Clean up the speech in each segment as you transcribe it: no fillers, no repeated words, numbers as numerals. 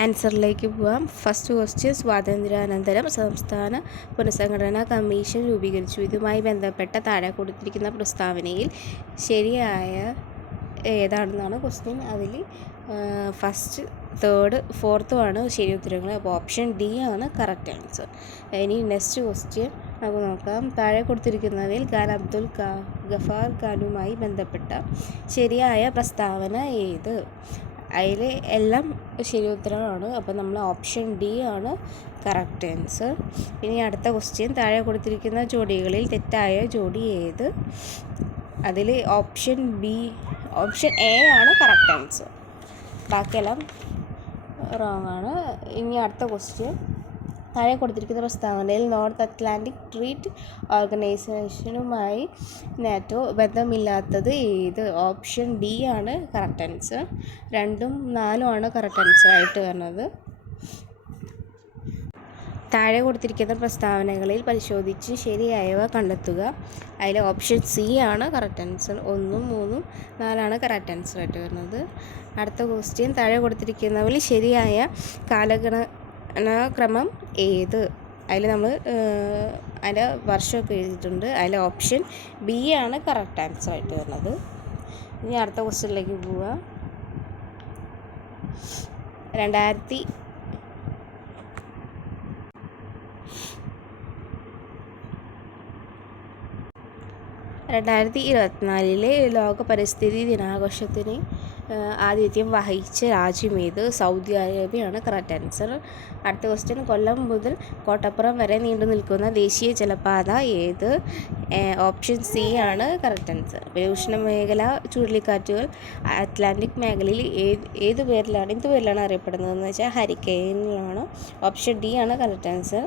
ആൻസറിലേക്ക് പോവാം. First question, സ്വാതന്ത്ര്യാനന്തരം സംസ്ഥാന പുനഃസംഘടനാ commission രൂപീകരിച്ചു. ഇതുമായി ബന്ധപ്പെട്ട താഴെ കൊടുത്തിരിക്കുന്ന പ്രസ്താവനയിൽ ശരിയായ ഏതാണെന്നാണ് ക്വസ്റ്റ്യൻ. അതിൽ ഫസ്റ്റ്, തേർഡ്, ഫോർത്തുമാണ് ശരി ഉത്തരങ്ങൾ. അപ്പോൾ ഓപ്ഷൻ ഡി ആണ് കറക്റ്റ് ആൻസർ. ഇനി നെക്സ്റ്റ് ക്വസ്റ്റ്യൻ നമുക്ക് നോക്കാം. താഴെ കൊടുത്തിരിക്കുന്നവയിൽ ഖാൻ അബ്ദുൽ ഗഫാർ ഖാനുമായി ബന്ധപ്പെട്ട ശരിയായ പ്രസ്താവന ഏത്? അതിൽ എല്ലാം ശരി ഉത്തരമാണ്. അപ്പോൾ നമ്മൾ ഓപ്ഷൻ ഡി ആണ് കറക്റ്റ് ആൻസർ. ഇനി അടുത്ത ക്വസ്റ്റ്യൻ, താഴെ കൊടുത്തിരിക്കുന്ന ജോഡികളിൽ തെറ്റായ ജോഡി ഏത്? അതിൽ ഓപ്ഷൻ എ ആണ് കറക്റ്റ് ആൻസർ. ബാക്കിയെല്ലാം റോങ് ആണ്. ഇനി അടുത്ത ക്വസ്റ്റ്യൻ, താഴെ കൊടുത്തിരിക്കുന്ന പ്രസ്താവനയിൽ നോർത്ത് അറ്റ്ലാന്റിക് ട്രീറ്റ് ഓർഗനൈസേഷനുമായി നാറ്റോ ബന്ധമില്ലാത്തത് ഏത്? ഓപ്ഷൻ ഡി ആണ് കറക്റ്റ് ആൻസർ. 2ഉം 4ഉം ആണ് കറക്റ്റ് ആൻസർ ആയിട്ട് വരുന്നത്. താഴെ കൊടുത്തിരിക്കുന്ന പ്രസ്താവനകളിൽ പരിശോധിച്ച് ശരിയായവ കണ്ടെത്തുക. അതിൽ ഓപ്ഷൻ സി ആണ് കറക്റ്റ് ആൻസർ. 1ഉം 3ഉം 4ആണ് കറക്റ്റ് ആൻസർ ആയിട്ട് വരുന്നത്. അടുത്ത ക്വസ്റ്റ്യൻ, താഴെ കൊടുത്തിരിക്കുന്നവയിൽ ശരിയായ കാലഗണനാക്രമം ഏത്? അതിൽ നമ്മൾ അതിൻ്റെ വർഷമൊക്കെ എഴുതിയിട്ടുണ്ട്. അതിൽ ഓപ്ഷൻ ബി ആണ് കറക്റ്റ് ആൻസർ ആയിട്ട് വരുന്നത്. ഇനി അടുത്ത ക്വസ്റ്റ്യനിലേക്ക് പോവുക. 2024 ലോക പരിസ്ഥിതി ദിനാഘോഷത്തിന് ആതിഥ്യം വഹിച്ച രാജ്യമേത്? സൗദി അറേബ്യയാണ് കറക്റ്റ് ആൻസർ. അടുത്ത ക്വസ്റ്റ്യൻ, കൊല്ലം മുതൽ കോട്ടപ്പുറം വരെ നീണ്ടു നിൽക്കുന്ന ദേശീയ ജലപാത ഏത്? ഓപ്ഷൻ സി ആണ് കറക്റ്റ് ആൻസർ. ഉഷ്ണമേഖല ചുഴലിക്കാറ്റുകൾ അറ്റ്ലാന്റിക് മേഖലയിൽ എന്ത് പേരിലാണ് അറിയപ്പെടുന്നതെന്ന് വെച്ചാൽ ഹരിക്കെയിനാണ്. ഓപ്ഷൻ ഡി ആണ് കറക്റ്റ് ആൻസർ.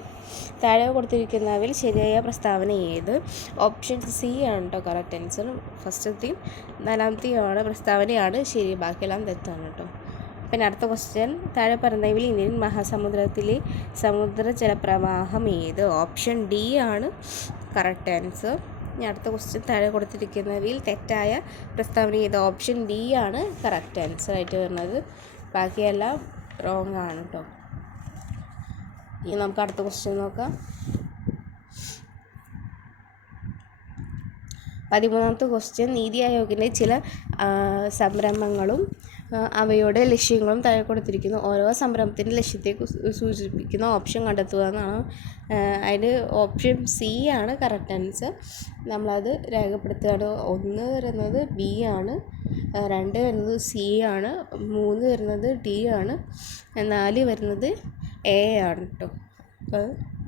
താഴെ കൊടുത്തിരിക്കുന്നവയിൽ ശരിയായ പ്രസ്താവന ഏത്? ഓപ്ഷൻ സി ആണ് കേട്ടോ കറക്റ്റ് ആൻസർ. ഫസ്റ്റത്തെയും 4മത്തെയുമാണ് പ്രസ്താവനയാണ് ശരി, ബാക്കിയെല്ലാം തെറ്റാണ് കേട്ടോ. പിന്നെ അടുത്ത ക്വസ്റ്റ്യൻ, താഴെ പറയുന്നവയിൽ ഇന്ത്യൻ മഹാസമുദ്രത്തിലെ സമുദ്ര ജലപ്രവാഹം ഏത്? ഓപ്ഷൻ ഡി ആണ് കറക്റ്റ് ആൻസർ. ഇനി അടുത്ത ക്വസ്റ്റ്യൻ, താഴെ കൊടുത്തിരിക്കുന്നവയിൽ തെറ്റായ പ്രസ്താവന ഏത്? ഓപ്ഷൻ ഡി ആണ് കറക്റ്റ് ആൻസർ ആയിട്ട് വരുന്നത്. ബാക്കിയെല്ലാം റോങ് ആണ് കേട്ടോ. ഇനി നമുക്ക് അടുത്ത ക്വസ്റ്റ്യൻ നോക്കാം. 13ാമത്തെ ക്വസ്റ്റ്യൻ, നീതി ആയോഗിൻ്റെ ചില സംരംഭങ്ങളും അവയുടെ ലക്ഷ്യങ്ങളും താഴെ കൊടുത്തിരിക്കുന്നു. ഓരോ സംരംഭത്തിൻ്റെ ലക്ഷ്യത്തെ സൂചിപ്പിക്കുന്ന ഓപ്ഷൻ കണ്ടെത്തുക എന്നാണ്. അതിന് ഓപ്ഷൻ സി ആണ് കറക്റ്റ് ആൻസർ. നമ്മളത് രേഖപ്പെടുത്തുകയാണ്. 1 വരുന്നത് ബി ആണ്, 2 വരുന്നത് സി ആണ്, 3 വരുന്നത് ഡി ആണ്, 4 വരുന്നത് എ ആണ് കേട്ടോ. അപ്പോൾ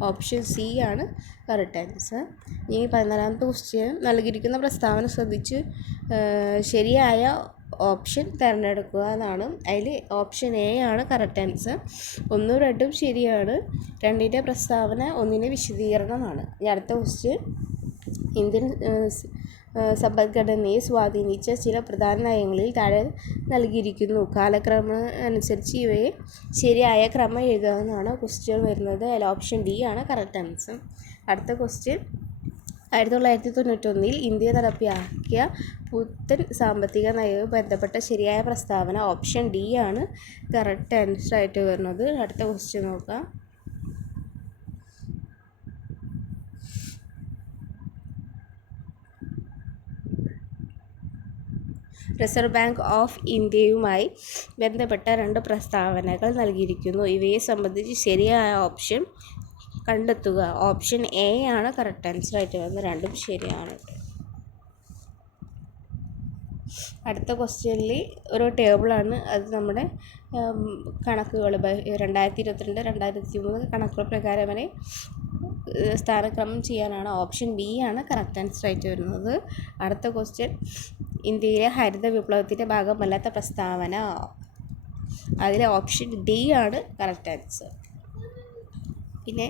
ഓപ്ഷൻ സി ആണ് കറക്റ്റ് ആൻസർ. ഇനി 14ാമത്തെ ക്വസ്റ്റ്യൻ, നൽകിയിരിക്കുന്ന പ്രസ്താവന ശ്രദ്ധിച്ച് ശരിയായ ഓപ്ഷൻ തിരഞ്ഞെടുക്കുക എന്നാണ്. അതിൽ ഓപ്ഷൻ എ ആണ് കറക്റ്റ് ആൻസർ. 1ഉം 2ഉം ശരിയാണ്. 2ൻ്റെ പ്രസ്താവന 1ൻ്റെ വിശദീകരണമാണ്. ഇനി അടുത്ത ക്വസ്റ്റ്യൻ, ഇന്ത്യൻ സമ്പദ്ഘടനയെ സ്വാധീനിച്ച ചില പ്രധാന നയങ്ങളിൽ താഴെ നൽകിയിരിക്കുന്നു. കാലക്രമം അനുസരിച്ച് ഇവയെ ശരിയായ ക്രമം എഴുതാമെന്നാണ് ക്വസ്റ്റ്യൻ വരുന്നത്. അതിൽ ഓപ്ഷൻ ഡി ആണ് കറക്റ്റ് ആൻസർ. അടുത്ത ക്വസ്റ്റ്യൻ, 1991 ഇന്ത്യ നടപ്പിലാക്കിയ പുത്തൻ സാമ്പത്തിക നയവുമായി ബന്ധപ്പെട്ട ശരിയായ പ്രസ്താവന ഓപ്ഷൻ ഡി ആണ് കറക്റ്റ് ആൻസർ ആയിട്ട് വരുന്നത്. അടുത്ത ക്വസ്റ്റ്യൻ നോക്കാം. റിസർവ് ബാങ്ക് ഓഫ് ഇന്ത്യയുമായി ബന്ധപ്പെട്ട 2 പ്രസ്താവനകൾ നൽകിയിരിക്കുന്നു. ഇവയെ സംബന്ധിച്ച് ശരിയായ ഓപ്ഷൻ കണ്ടെത്തുക. ഓപ്ഷൻ എ ആണ് കറക്റ്റ് ആൻസർ ആയിട്ട് വരുന്നത്. 2ഉം ശരിയാണ്. അടുത്ത ക്വസ്റ്റ്യനിൽ ഒരു ടേബിളാണ്. അത് നമ്മുടെ കണക്കുകൾ 2022, 2023 കണക്കുകൾ പ്രകാരം വരെ സ്ഥാനക്രമം ചെയ്യാനാണ്. ഓപ്ഷൻ ബി ആണ് കറക്റ്റ് ആൻസർ ആയിട്ട് വരുന്നത്. അടുത്ത ക്വസ്റ്റ്യൻ, ഇന്ത്യയിലെ ഹരിത വിപ്ലവത്തിൻ്റെ ഭാഗമല്ലാത്ത പ്രസ്താവന. അതിൽ ഓപ്ഷൻ ഡി ആണ് കറക്റ്റ് ആൻസർ. പിന്നെ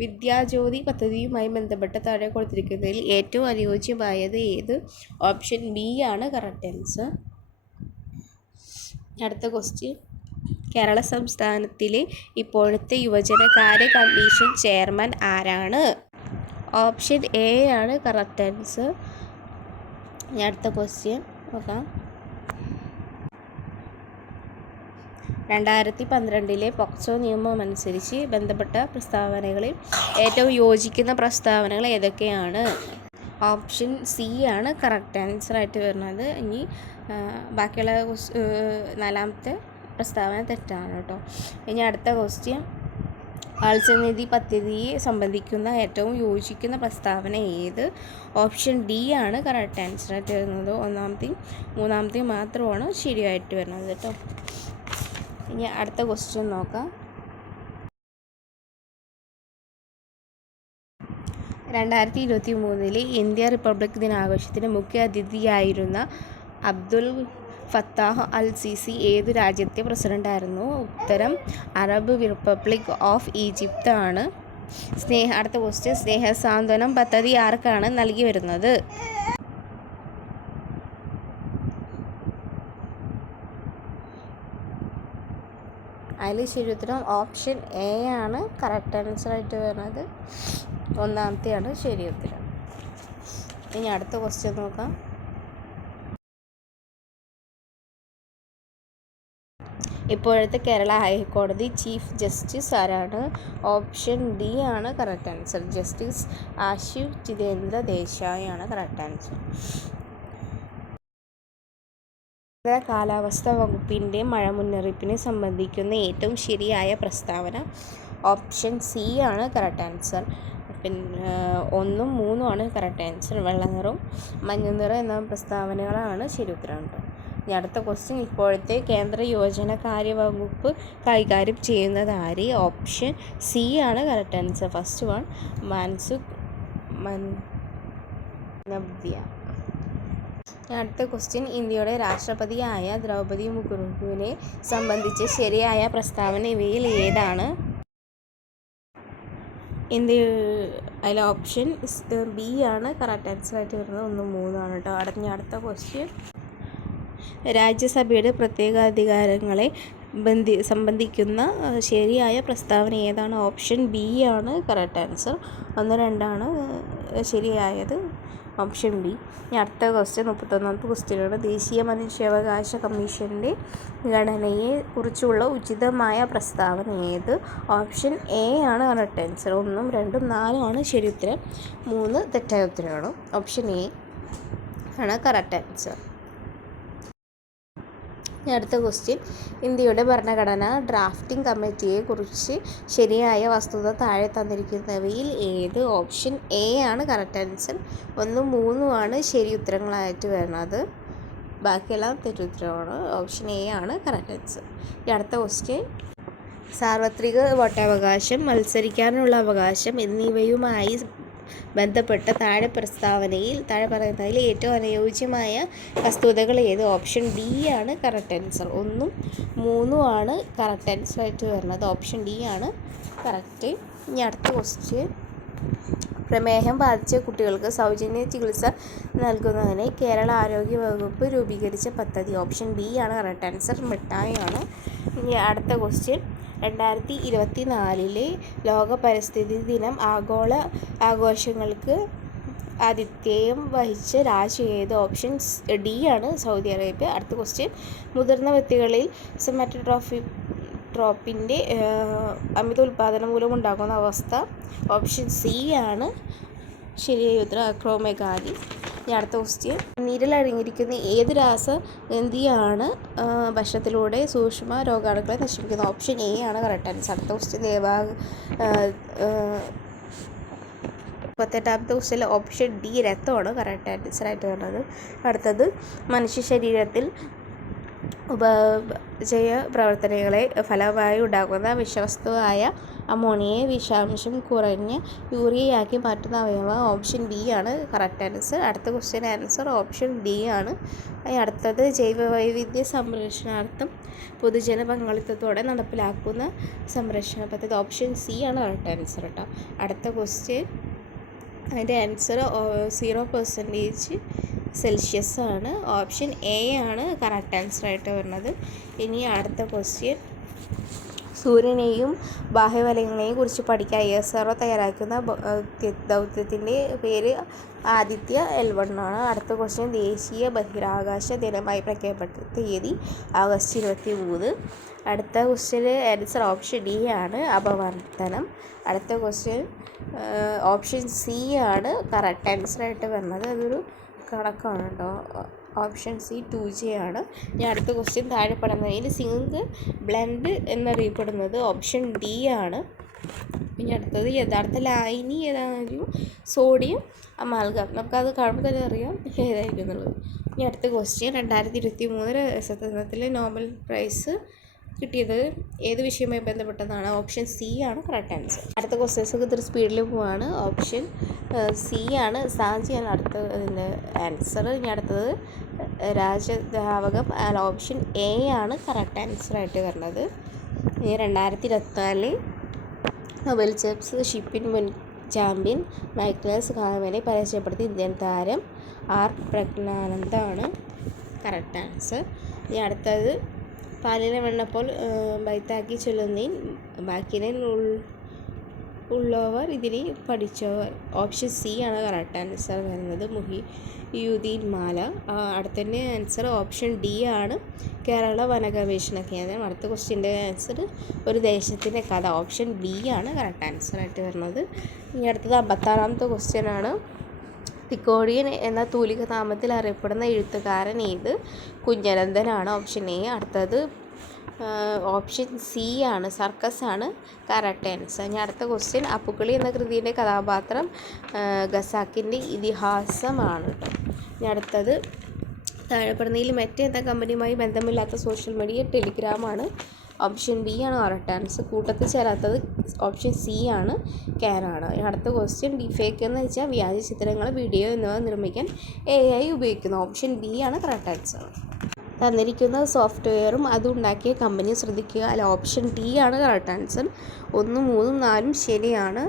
വിദ്യാജ്യോതി പദ്ധതിയുമായി ബന്ധപ്പെട്ട താഴെ കൊടുത്തിരിക്കുന്നതിൽ ഏറ്റവും അനുയോജ്യമായത് ഏത്? ഓപ്ഷൻ ബി ആണ് കറക്റ്റ് ആൻസർ. അടുത്ത ക്വസ്റ്റ്യൻ, കേരള സംസ്ഥാനത്തിലെ ഇപ്പോഴത്തെ യുവജന കാര്യ കമ്മീഷൻ ചെയർമാൻ ആരാണ്? ഓപ്ഷൻ എ ആണ് കറക്റ്റ് ആൻസർ. അടുത്ത ക്വസ്റ്റ്യൻ നോക്കാം. 2012 പോക്സോ നിയമം അനുസരിച്ച് ബന്ധപ്പെട്ട പ്രസ്താവനകളിൽ ഏറ്റവും യോജിക്കുന്ന പ്രസ്താവനകൾ ഏതൊക്കെയാണ്? ഓപ്ഷൻ സി ആണ് കറക്റ്റ് ആൻസർ ആയിട്ട് വരുന്നത്. ഇനി ബാക്കിയുള്ള നാലാമത്തെ പ്രസ്താവന തെറ്റാണ് കേട്ടോ. ഇനി അടുത്ത ക്വസ്റ്റ്യൻ, മത്സ്യനിധി പദ്ധതിയെ സംബന്ധിക്കുന്ന ഏറ്റവും യോജിക്കുന്ന പ്രസ്താവന ഏത്? ഓപ്ഷൻ ഡി ആണ് കറക്റ്റ് ആൻസർ ആയിട്ട് വരുന്നത്. ഒന്നാമത്തെയും മൂന്നാമത്തെയും മാത്രമാണ് ശരിയായിട്ട് വരുന്നത് കേട്ടോ. ഇനി അടുത്ത ക്വസ്റ്റ്യൻ നോക്കാം. 2023 ഇന്ത്യ റിപ്പബ്ലിക് ദിനാഘോഷത്തിന് മുഖ്യ അതിഥിയായിരുന്ന അബ്ദുൽ ഫത്താഹ് അൽ സിസി ഏതു രാജ്യത്തെ പ്രസിഡൻ്റായിരുന്നു? ഉത്തരം അറബ് റിപ്പബ്ലിക് ഓഫ് ഈജിപ്ത് ആണ്. അടുത്ത ക്വസ്റ്റ്യൻ, സ്നേഹസാന്ത്വനം പദ്ധതി ആർക്കാണ് നൽകി വരുന്നത്? അതിൽ ശരി ഉത്തരം ഓപ്ഷൻ എ ആണ് കറക്റ്റ് ആൻസർ ആയിട്ട് വരുന്നത്. ഒന്നാമത്തെയാണ് ശരി ഉത്തരം. ഇനി അടുത്ത ക്വസ്റ്റ്യൻ നോക്കാം. ഇപ്പോഴത്തെ കേരള ഹൈക്കോടതി ചീഫ് ജസ്റ്റിസ് ആരാണ്? ഓപ്ഷൻ ഡി ആണ് correct answer. Justice Ashish Jitendra Desai ആണ് കറക്റ്റ് ആൻസർ. കാലാവസ്ഥാ വകുപ്പിൻ്റെ മഴ മുന്നറിയിപ്പിനെ സംബന്ധിക്കുന്ന ഏറ്റവും ശരിയായ പ്രസ്താവന? ഓപ്ഷൻ സി ആണ് കറക്റ്റ് ആൻസർ. പിന്നെ 1, 3 ആണ് കറക്റ്റ് ആൻസർ. വെള്ളനിറം മഞ്ഞനിറം എന്ന പ്രസ്താവനകളാണ് ശരി ഉത്തരം കേട്ടോ. ഇനി അടുത്ത ക്വസ്റ്റ്യൻ, ഇപ്പോഴത്തെ കേന്ദ്ര യോജന കാര്യവകുപ്പ് കൈകാര്യം ചെയ്യുന്നത് ആര്? ഓപ്ഷൻ സി ആണ് correct answer. First one Mansukh Mandaviya. അടുത്ത ക്വസ്റ്റ്യൻ, ഇന്ത്യയുടെ രാഷ്ട്രപതിയായ ദ്രൗപദി മുർമുവിനെ സംബന്ധിച്ച് ശരിയായ പ്രസ്താവന ഇവയിൽ ഏതാണ്? അതിൽ ഓപ്ഷൻ ബി ആണ് കറക്റ്റ് ആൻസർ ആയിട്ട് വരുന്നത്. 1, 3 ആണ് കേട്ടോ. അടുത്ത ക്വസ്റ്റ്യൻ, രാജ്യസഭയുടെ പ്രത്യേക അധികാരങ്ങളെ സംബന്ധിക്കുന്ന ശരിയായ പ്രസ്താവന ഏതാണ്? ഓപ്ഷൻ ബി ആണ് കറക്റ്റ് ആൻസർ. 1, 2 ആണ് ശരിയായത്. Option B. ഇനി അടുത്ത ക്വസ്റ്റ്യൻ, 31ാമത്തെ ക്വസ്റ്റ്യനാണ്. ദേശീയ മനുഷ്യാവകാശ കമ്മീഷൻ്റെ ഘടനയെ കുറിച്ചുള്ള ഉചിതമായ പ്രസ്താവന ഏത്? ഓപ്ഷൻ എ ആണ് കറക്റ്റ് ആൻസർ. 1, 2, 4 ആണ് ശരി ഉത്തരം. 3 തെറ്റായ ഉത്തരമാണ്. ഓപ്ഷൻ എ ആണ് കറക്റ്റ് ആൻസർ. അടുത്ത ക്വസ്റ്റ്യൻ, ഇന്ത്യയുടെ ഭരണഘടന ഡ്രാഫ്റ്റിംഗ് കമ്മിറ്റിയെ കുറിച്ച് ശരിയായ വസ്തുത താഴെ തന്നിരിക്കുന്നവയിൽ ഏത്? ഓപ്ഷൻ എ ആണ് കറക്റ്റ് ആൻസർ. 1, 3 ആണ് ശരി ഉത്തരങ്ങളായിട്ട് വരുന്നത്. ബാക്കിയെല്ലാം തെറ്റുത്തരമാണ്. ഓപ്ഷൻ എ ആണ് കറക്റ്റ് ആൻസർ. അടുത്ത ക്വസ്റ്റ്യൻ, സാർവത്രിക വോട്ടവകാശം, മത്സരിക്കാനുള്ള അവകാശം എന്നിവയുമായി ബന്ധപ്പെട്ട താഴെ പറയുന്നതിൽ ഏറ്റവും അനുയോജ്യമായ വസ്തുതകൾ ഏത്? ഓപ്ഷൻ ഡി ആണ് കറക്റ്റ് ആൻസർ. 1, 3 ആണ് കറക്റ്റ് ആൻസർ ആയിട്ട് വരുന്നത്. ഓപ്ഷൻ ഡി ആണ് കറക്റ്റ്. ഇനി അടുത്ത ക്വസ്റ്റ്യൻ, പ്രമേഹം ബാധിച്ച കുട്ടികൾക്ക് സൗജന്യ ചികിത്സ നൽകുന്നതിന് കേരള ആരോഗ്യ വകുപ്പ് രൂപീകരിച്ച പദ്ധതി? ഓപ്ഷൻ ബി ആണ് കറക്റ്റ് ആൻസർ. മിഠായി ആണ്. ഇനി അടുത്ത ക്വസ്റ്റ്യൻ, 2024 ലോക പരിസ്ഥിതി ദിനം ആഗോള ആഘോഷങ്ങൾക്ക് ആതിഥേയം വഹിച്ച രാജ്യം ഏത്? ഓപ്ഷൻ ഡി ആണ് സൗദി അറേബ്യ. അടുത്ത ക്വസ്റ്റ്യൻ, മുതിർന്ന വ്യക്തികളിൽ സൊമാറ്റോട്രോപ്പിൻ്റെ അമിത ഉൽപ്പാദനം മൂലം ഉണ്ടാകുന്ന അവസ്ഥ? ഓപ്ഷൻ സി ആണ് ശരിയായ ഉത്തരം അക്രോമെഗാലി. ഇനി അടുത്ത ക്വസ്റ്റ്യൻ, നീരിൽ അടങ്ങിയിരിക്കുന്ന ഏത് രാസഗന്ധിയാണ് ഭക്ഷണത്തിലൂടെ സൂക്ഷ്മ രോഗാണുക്കളെ നശിപ്പിക്കുന്നത്? ഓപ്ഷൻ എ ആണ് കറക്റ്റ് ആൻസർ. അടുത്ത ക്വസ്റ്റ്യൻ, 38ാമത്തെ ക്വസ്റ്റ്യൻ, ഓപ്ഷൻ ഡി രക്തമാണ് കറക്റ്റ് ആൻസർ ആയിട്ട് വരുന്നത്. അടുത്തത്, മനുഷ്യ ശരീരത്തിൽ ഉപചയ പ്രവർത്തനങ്ങളെ ഫലമായി ഉണ്ടാകുന്ന വിഷവസ്തുവായ അമോണിയയെ വിഷാംശം കുറഞ്ഞ യൂറിയയാക്കി മാറ്റുന്ന അവയവം? ഓപ്ഷൻ ബി ആണ് കറക്റ്റ് ആൻസർ. അടുത്ത ക്വസ്റ്റ്യൻ ആൻസർ ഓപ്ഷൻ ഡി ആണ്. അടുത്തത്, ജൈവവൈവിധ്യ സംരക്ഷണാർത്ഥം പൊതുജന പങ്കാളിത്തത്തോടെ നടപ്പിലാക്കുന്ന സംരക്ഷണ പദ്ധതി? ഓപ്ഷൻ സി ആണ് കറക്റ്റ് ആൻസർ കേട്ടോ. അടുത്ത ക്വസ്റ്റ്യൻ, അതിൻ്റെ ആൻസർ 0% സെൽഷ്യസ് ആണ്. ഓപ്ഷൻ എ ആണ് കറക്റ്റ് ആൻസർ ആയിട്ട് വരുന്നത്. ഇനി അടുത്ത ക്വസ്റ്റ്യൻ, സൂര്യനെയും ബാഹ്യവലയങ്ങളെയും കുറിച്ച് പഠിക്കാൻ ISRO തയ്യാറാക്കുന്ന ദൗത്യത്തിൻ്റെ പേര് ആദിത്യ L1 ആണ്. അടുത്ത ക്വസ്റ്റ്യൻ, ദേശീയ ബഹിരാകാശ ദിനമായി പ്രഖ്യാപിക്കപ്പെട്ട തീയതി August 23. അടുത്ത ക്വസ്റ്റ്യൻ ആൻസർ ഓപ്ഷൻ D ആണ്, അപവർത്തനം. അടുത്ത ക്വസ്റ്റ്യൻ ഓപ്ഷൻ C ആണ് കറക്റ്റ് ആൻസറായിട്ട് വരുന്നത്. അതൊരു കണക്കാണ് കേട്ടോ. ഓപ്ഷൻ C 2J ആണ്. ഇനി അടുത്ത ക്വസ്റ്റ്യൻ, താഴെ പറയുന്നതിൽ സിങ്ക് ബ്ലെൻഡ് എന്നറിയപ്പെടുന്നത് ഓപ്ഷൻ D ആണ്. ഇനി അടുത്തത് യഥാർത്ഥ ലായനി ഏതാണെങ്കിലും സോഡിയം അമാൽഗം. നമുക്കത് കാണുമ്പോൾ തന്നെ അറിയാം ഏതായിരിക്കും എന്നുള്ളത്. ഇനി അടുത്ത ക്വസ്റ്റ്യൻ, 2023 രസതന്ത്രത്തിലെ നോബൽ പ്രൈസ് കിട്ടിയത് ഏത് വിഷയവുമായി ബന്ധപ്പെട്ടതാണ്? ഓപ്ഷൻ C ആണ് കറക്റ്റ് ആൻസർ. അടുത്ത ക്വസ്റ്റ്യൻസ് ഇത്തിരി സ്പീഡിൽ പോവാണ്. ഓപ്ഷൻ C ആണ്, സാഞ്ചിയാണ് അടുത്ത ഇതിൻ്റെ ആൻസർ. ഇനി അടുത്തത് രാജദ്രാവകം, ഓപ്ഷൻ A ആണ് കറക്റ്റ് ആൻസറായിട്ട് വരുന്നത്. ഇനി 2024 നൊബേൽ ചെസ് ഷിപ്പിംഗ് മുൻ ചാമ്പ്യൻ മാഗ്നസ് കാർവനെ പരാജയപ്പെടുത്തിയ ഇന്ത്യൻ താരം R പ്രജ്ഞാനന്ദാണ് കറക്റ്റ് ആൻസർ. ഇനി അടുത്തത്, പാലിനെ വെണ്ണപ്പോൾ ബൈത്താക്കി ചൊല്ലുന്നതിൻ ബാക്കിനെ ഉള്ളവർ ഇതിനെ പഠിച്ചവർ. ഓപ്ഷൻ C ആണ് കറക്റ്റ് ആൻസർ വരുന്നത്, മുഹിയുദ്ദീൻ മാല. അടുത്തതിൻ്റെ ആൻസർ ഓപ്ഷൻ D ആണ്, കേരള വനഗവേഷണ കേന്ദ്രം. അടുത്ത ക്വസ്റ്റ്യൻ്റെ ആൻസർ ഒരു ദേശത്തിൻ്റെ കഥ. ഓപ്ഷൻ B ആണ് കറക്റ്റ് ആൻസറായിട്ട് വരുന്നത്. ഇനി അടുത്തത് 56ാമത്തെ ക്വസ്റ്റ്യൻ ആണ്, തിക്കോടിയൻ എന്ന തൂലിക നാമത്തിൽ അറിയപ്പെടുന്ന എഴുത്തുകാരൻ ഏത്? കുഞ്ഞനന്ദനാണ്, ഓപ്ഷൻ A. അടുത്തത് ഓപ്ഷൻ C ആണ്, സർക്കസ് ആണ് കറക്റ്റ് ആൻസർ. ഇനി അടുത്ത ക്വസ്റ്റ്യൻ, അപ്പുക്കിളി എന്ന കൃതിയുടെ കഥാപാത്രം ഖസാക്കിൻ്റെ ഇതിഹാസമാണ്. ഇനി അടുത്തത്, താഴെ പറഞ്ഞതിൽ മറ്റേതാ കമ്പനിയുമായി ബന്ധമില്ലാത്ത സോഷ്യൽ മീഡിയ ടെലിഗ്രാമാണ്. ഓപ്ഷൻ B ആണ് കറക്റ്റ് ആൻസർ. കൂട്ടത്തിൽ ചേരാത്തത് ഓപ്ഷൻ C ആണ്, ക്യാനാണ്. അടുത്ത ക്വസ്റ്റ്യൻ, ഡിഫേക്ക് എന്ന് വെച്ചാൽ വ്യാജ ചിത്രങ്ങൾ, വീഡിയോ എന്നിവ നിർമ്മിക്കാൻ AI ഉപയോഗിക്കുന്നു. ഓപ്ഷൻ B ആണ് കറക്റ്റ് ആൻസർ. തന്നിരിക്കുന്ന സോഫ്റ്റ്വെയറും അതുണ്ടാക്കിയ കമ്പനി ശ്രദ്ധിക്കുക. അല്ല, ഓപ്ഷൻ D ആണ് കറക്റ്റ് ആൻസർ. 1, 3, 4 ശരിയാണ്,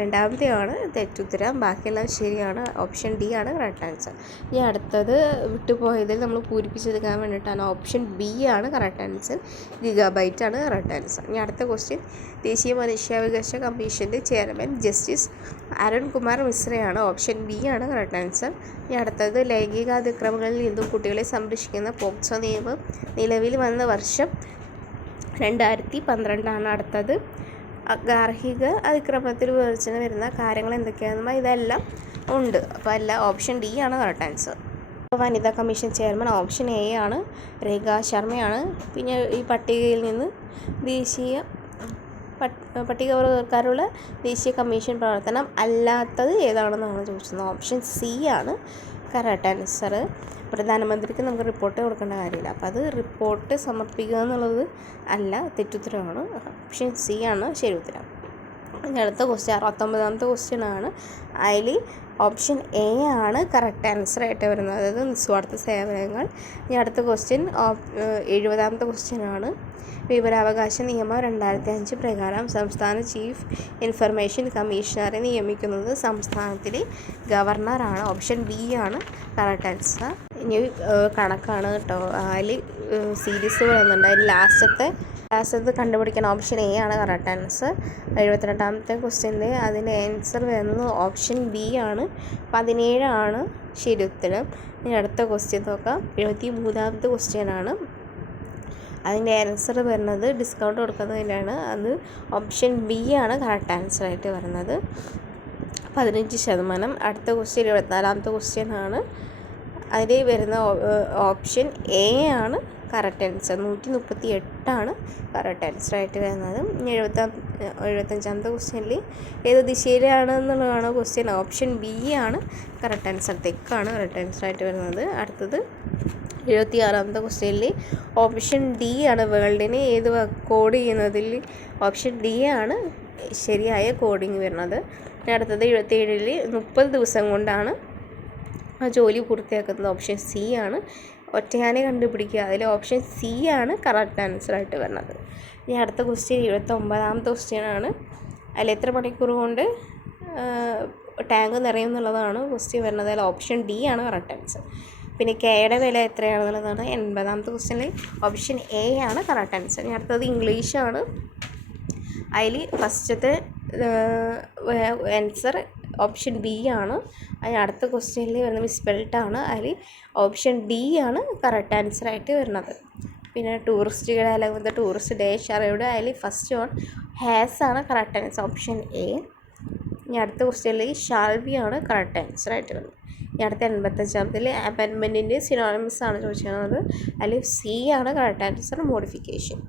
രണ്ടാമത്തെയാണ് തെറ്റുത്തരം, ബാക്കിയെല്ലാം ശരിയാണ്. ഓപ്ഷൻ D ആണ് കറക്റ്റ് ആൻസർ. ഇനി അടുത്തത് വിട്ടുപോയതിൽ നമ്മൾ പൂരിപ്പിച്ചെടുക്കാൻ വേണ്ടിയിട്ടാണ്. ഓപ്ഷൻ B ആണ് കറക്റ്റ് ആൻസർ, ഗിഗാബൈറ്റ് ആണ് കറക്റ്റ് ആൻസർ. ഇനി അടുത്ത ക്വസ്റ്റ്യൻ, ദേശീയ മനുഷ്യാവകാശ കമ്മീഷൻ്റെ ചെയർമാൻ ജസ്റ്റിസ് അരുൺ കുമാർ മിശ്രയാണ്. ഓപ്ഷൻ B ആണ് കറക്റ്റ് ആൻസർ. ഇനി അടുത്തത്, ലൈംഗിക അതിക്രമങ്ങളിൽ നിന്നും കുട്ടികളെ സംരക്ഷിക്കുന്ന പോക്സോ നിയമം നിലവിൽ വന്ന വർഷം 2012 ആണ്. അടുത്തത്, ഗാർഹിക അതിക്രമത്തിൽ വിവേചന വരുന്ന കാര്യങ്ങൾ എന്തൊക്കെയാണെന്ന് ഇതെല്ലാം ഉണ്ട്. അപ്പോൾ എല്ലാം ഓപ്ഷൻ D ആണ് കറക്റ്റ് ആൻസർ. വനിതാ കമ്മീഷൻ ചെയർമാൻ ഓപ്ഷൻ A ആണ്, രേഖ ശർമ്മയാണ്. പിന്നെ ഈ പട്ടികയിൽ നിന്ന് പട്ടികവർഗക്കാരുള്ള ദേശീയ കമ്മീഷൻ പ്രവർത്തനം അല്ലാത്തത് ഏതാണെന്നാണ് ചോദിച്ചത്. ഓപ്ഷൻ C ആണ് കറക്റ്റ് ആൻസർ. പ്രധാനമന്ത്രിക്ക് നമുക്ക് റിപ്പോർട്ട് കൊടുക്കേണ്ട കാര്യമില്ല, അപ്പോൾ അത് റിപ്പോർട്ട് സമർപ്പിക്കുക എന്നുള്ളത് അല്ല, തെറ്റുത്തരമാണ്. ഓപ്ഷൻ C ആണ് ശരി ഉത്തരം. അടുത്ത ക്വസ്റ്റ്യൻ, 69ാമത്തെ ക്വസ്റ്റ്യൻ ആണ്. അതിൽ ഓപ്ഷൻ A ആണ് കറക്റ്റ് ആൻസറായിട്ട് വരുന്നത്, അതായത് നിസ്വാർത്ഥ സേവനങ്ങൾ. ഇനി അടുത്ത ക്വസ്റ്റ്യൻ 70ാമത്തെ ക്വസ്റ്റ്യൻ ആണ്. വിവരാവകാശ നിയമം 2005 പ്രകാരം സംസ്ഥാന ചീഫ് ഇൻഫർമേഷൻ കമ്മീഷണറെ നിയമിക്കുന്നത് സംസ്ഥാനത്തിലെ ഗവർണറാണ്. ഓപ്ഷൻ B ആണ് കറക്റ്റ് ആൻസർ. ഇനി കണക്കാണ് കേട്ടോ, അതിൽ സീരീസ് വരുന്നുണ്ട്. അതിൽ ലാസ്റ്റത്തെ കണ്ടുപിടിക്കാൻ ഓപ്ഷൻ A ആണ് കറക്റ്റ് ആൻസർ. 72ാമത്തെ ക്വസ്റ്റ്യൻ്റെ അതിൻ്റെ ആൻസർ വരുന്നത് ഓപ്ഷൻ B ആണ്, 17 ആണ് ശരി ഉത്തരം. ഇനി അടുത്ത ക്വസ്റ്റ്യൻ നോക്കാം. 73ാമത്തെ ക്വസ്റ്റ്യൻ ആണ്. അതിൻ്റെ ആൻസർ വരുന്നത് ഡിസ്കൗണ്ട് കൊടുക്കുന്നതിനാണ്, അത് ഓപ്ഷൻ B ആണ് കറക്റ്റ് ആൻസറായിട്ട് വരുന്നത്, 15%. അടുത്ത ക്വസ്റ്റ്യൻ 24ാമത്തെ ക്വസ്റ്റ്യൻ ആണ്. അതിൽ വരുന്ന ഓപ്ഷൻ A ആണ് കറക്റ്റ് ആൻസർ, 138 ആണ് കറക്റ്റ് ആൻസറായിട്ട് വരുന്നത്. 75ാമത്തെ ക്വസ്റ്റ്യനിൽ ഏത് ദിശയിലാണെന്നുള്ളതാണ് ക്വസ്റ്റ്യൻ. ഓപ്ഷൻ B ആണ് കറക്റ്റ് ആൻസർ, തെക്കാണ് കറക്റ്റ് ആൻസറായിട്ട് വരുന്നത്. അടുത്തത് 76ാമത്തെ ക്വസ്റ്റ്യനിൽ ഓപ്ഷൻ D ആണ് വേൾഡിനെ ഏത് കോഡ് ചെയ്യുന്നതിൽ ഓപ്ഷൻ D ആണ് ശരിയായ കോഡിങ് വരുന്നത്. അടുത്തത് 77ൽ 30 ദിവസം കൊണ്ടാണ് ആ ജോലി പൂർത്തിയാക്കുന്നത്. ഓപ്ഷൻ C ആണ്, ഒറ്റയാനെ കണ്ടുപിടിക്കുക, അതിൽ ഓപ്ഷൻ C ആണ് കറക്റ്റ് ആൻസറായിട്ട് വരുന്നത്. ഇനി അടുത്ത ക്വസ്റ്റ്യൻ 79ാമത്തെ ക്വസ്റ്റ്യൻ ആണ്. അതിൽ എത്ര മണിക്കൂർ കൊണ്ട് ടാങ്ക് നിറയും എന്നുള്ളതാണ് ക്വസ്റ്റ്യൻ വരുന്നത്. അതിൽ ഓപ്ഷൻ D ആണ് കറക്റ്റ് ആൻസർ. പിന്നെ കെയുടെ വില എത്രയാണെന്നുള്ളതാണ് 80ാമത്തെ ക്വസ്റ്റ്യനിൽ. ഓപ്ഷൻ എ ആണ് കറക്റ്റ് ആൻസർ. ഇനി അടുത്തത് ഇംഗ്ലീഷാണ്. അതിൽ ഫസ്റ്റത്തെ ആൻസർ ഓപ്ഷൻ ബി ആണ്. അതിന് അടുത്ത ക്വസ്റ്റ്യനിൽ വരുന്നത് മിസ്പെൽട്ടാണ്. അതിൽ ഓപ്ഷൻ ഡി ആണ് കറക്റ്റ് ആൻസറായിട്ട് വരുന്നത്. പിന്നെ ടൂറിസ്റ്റുകളുടെ അല്ലെങ്കിൽ ടൂറിസ്റ്റ് ദേശാറിയുടെ അതിൽ ഫസ്റ്റ് വൺ ഹാസ് ആണ് കറക്റ്റ് ആൻസർ, ഓപ്ഷൻ എ. ഇനി അടുത്ത ക്വസ്റ്റ്യനിൽ ഷാൽബിയാണ് കറക്റ്റ് ആൻസറായിട്ട് വരുന്നത്. ഇനി അടുത്ത 85ാമത്തിൽ അമെൻമെൻറ്റിൻ്റെ സിനോണിമസ് ആണ് ചോദിച്ചിരുന്നത്. അതിൽ സി ആണ് കറക്റ്റ് ആൻസർ, മോഡിഫിക്കേഷൻ.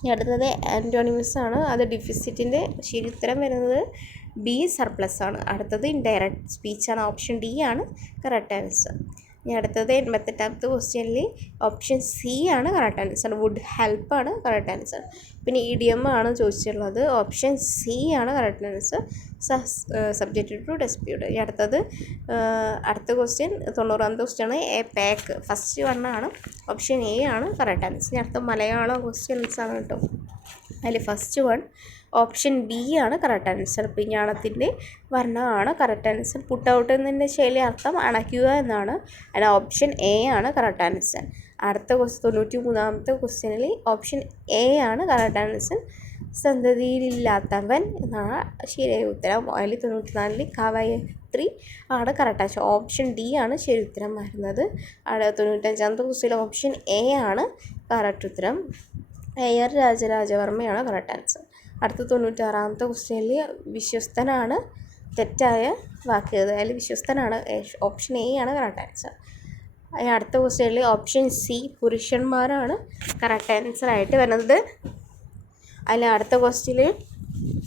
ഇനി അടുത്തത് ആൻറ്റോണിമസ് ആണ്. അത് ഡിഫിസിറ്റിൻ്റെ ശരി ഉത്തരം വരുന്നത് ബി സർപ്ലസ് ആണ്. അടുത്തത് ഇൻഡയറക്റ്റ് സ്പീച്ചാണ്, ഓപ്ഷൻ ഡി ആണ് കറക്റ്റ് ആൻസർ. ഇനി അടുത്തത് 88ാമത്തെ ക്വസ്റ്റ്യനിൽ ഓപ്ഷൻ സി ആണ് കറക്റ്റ് ആൻസർ, വുഡ് ഹെൽപ്പാണ് കറക്റ്റ് ആൻസർ. പിന്നെ ഇഡിയം ആണ് ചോദിച്ചിട്ടുള്ളത്, ഓപ്ഷൻ സി ആണ് correct answer, subject to dispute. ഇനി അടുത്തത് അടുത്ത ക്വസ്റ്റ്യൻ 90ാമത്തെ question a pack, first one ആണ്, ഓപ്ഷൻ എ ആണ് കറക്റ്റ് ആൻസർ. ഇനി അടുത്ത മലയാളം ക്വസ്റ്റ്യൻസ് ആണ് കേട്ടോ. അതിൽ ഫസ്റ്റ് വൺ ഓപ്ഷൻ ബി ആണ് കറക്റ്റ് ആൻസർ, പിഞ്ഞാണത്തിൻ്റെ വർണ്ണമാണ് കറക്റ്റ് ആൻസർ. പുട്ട് ഔട്ട് എന്നതിൻ്റെ ശൈലി അർത്ഥം അണയ്ക്കുക എന്നാണ്. അതിന് ഓപ്ഷൻ എ ആണ് കറക്റ്റ് ആൻസർ. അടുത്ത 93ാമത്തെ ക്വസ്റ്റ്യനിൽ ഓപ്ഷൻ എ ആണ് കറക്റ്റ് ആൻസർ, സന്തതിയിലില്ലാത്തവൻ എന്നാണ് ശരിയായ ഉത്തരം. അതിൽ 94ൽ കവയത്രി ആണ് കറക്റ്റ് ആൻസർ, ഓപ്ഷൻ ഡി ആണ് ശരി ഉത്തരം വരുന്നത്. 95ാമത്തെ ക്വസ്റ്റ്യനിൽ ഓപ്ഷൻ എ ആണ് കറക്റ്റ് ഉത്തരം, എയർ രാജരാജവർമ്മയാണ് കറക്റ്റ് ആൻസർ. അടുത്ത 96ാമത്തെ ക്വസ്റ്റ്യനിൽ വിശ്വസ്തനാണ് തെറ്റായ വാക്ക്, അതിൽ വിശ്വസ്തനാണ് ഓപ്ഷൻ എ ആണ് കറക്റ്റ് ആൻസർ. അടുത്ത ക്വസ്റ്റ്യനിൽ ഓപ്ഷൻ സി പുരുഷന്മാരാണ് കറക്റ്റ് ആൻസർ ആയിട്ട് വരുന്നത്. അതിൽ അടുത്ത ക്വസ്റ്റ്യനിൽ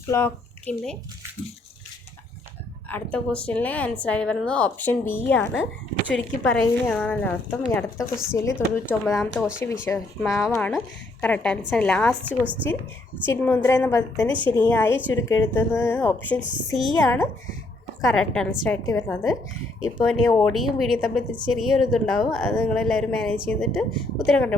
ക്ലോക്കിൻ്റെ അടുത്ത ക്വസ്റ്റ്യനിലെ ആൻസറായി വരുന്നത് ഓപ്ഷൻ ബി ആണ്, ചുരുക്കി പറയുകയാണല്ലോ അർത്ഥം. ഇനി അടുത്ത ക്വസ്റ്റ്യനിൽ 99ാമത്തെ ക്വസ്റ്റ്യൻ വിശ്വാത്മാവാണ് കറക്റ്റ് ആൻസർ. ലാസ്റ്റ് ക്വസ്റ്റ്യൻ ചിന്മുദ്ര എന്ന പദത്തിൻ്റെ ശരിയായി ചുരുക്കെഴുത്തുന്നത് ഓപ്ഷൻ സി ആണ് കറക്റ്റ് ആൻസറായിട്ട് വരുന്നത്. ഇപ്പോൾ എൻ്റെ ഓഡിയോയും വീഡിയോ തമ്മിൽ ചെറിയൊരു ഇതുണ്ടാവും, അത് നിങ്ങളെല്ലാവരും മാനേജ് ചെയ്തിട്ട് ഉത്തരം കണ്ടു.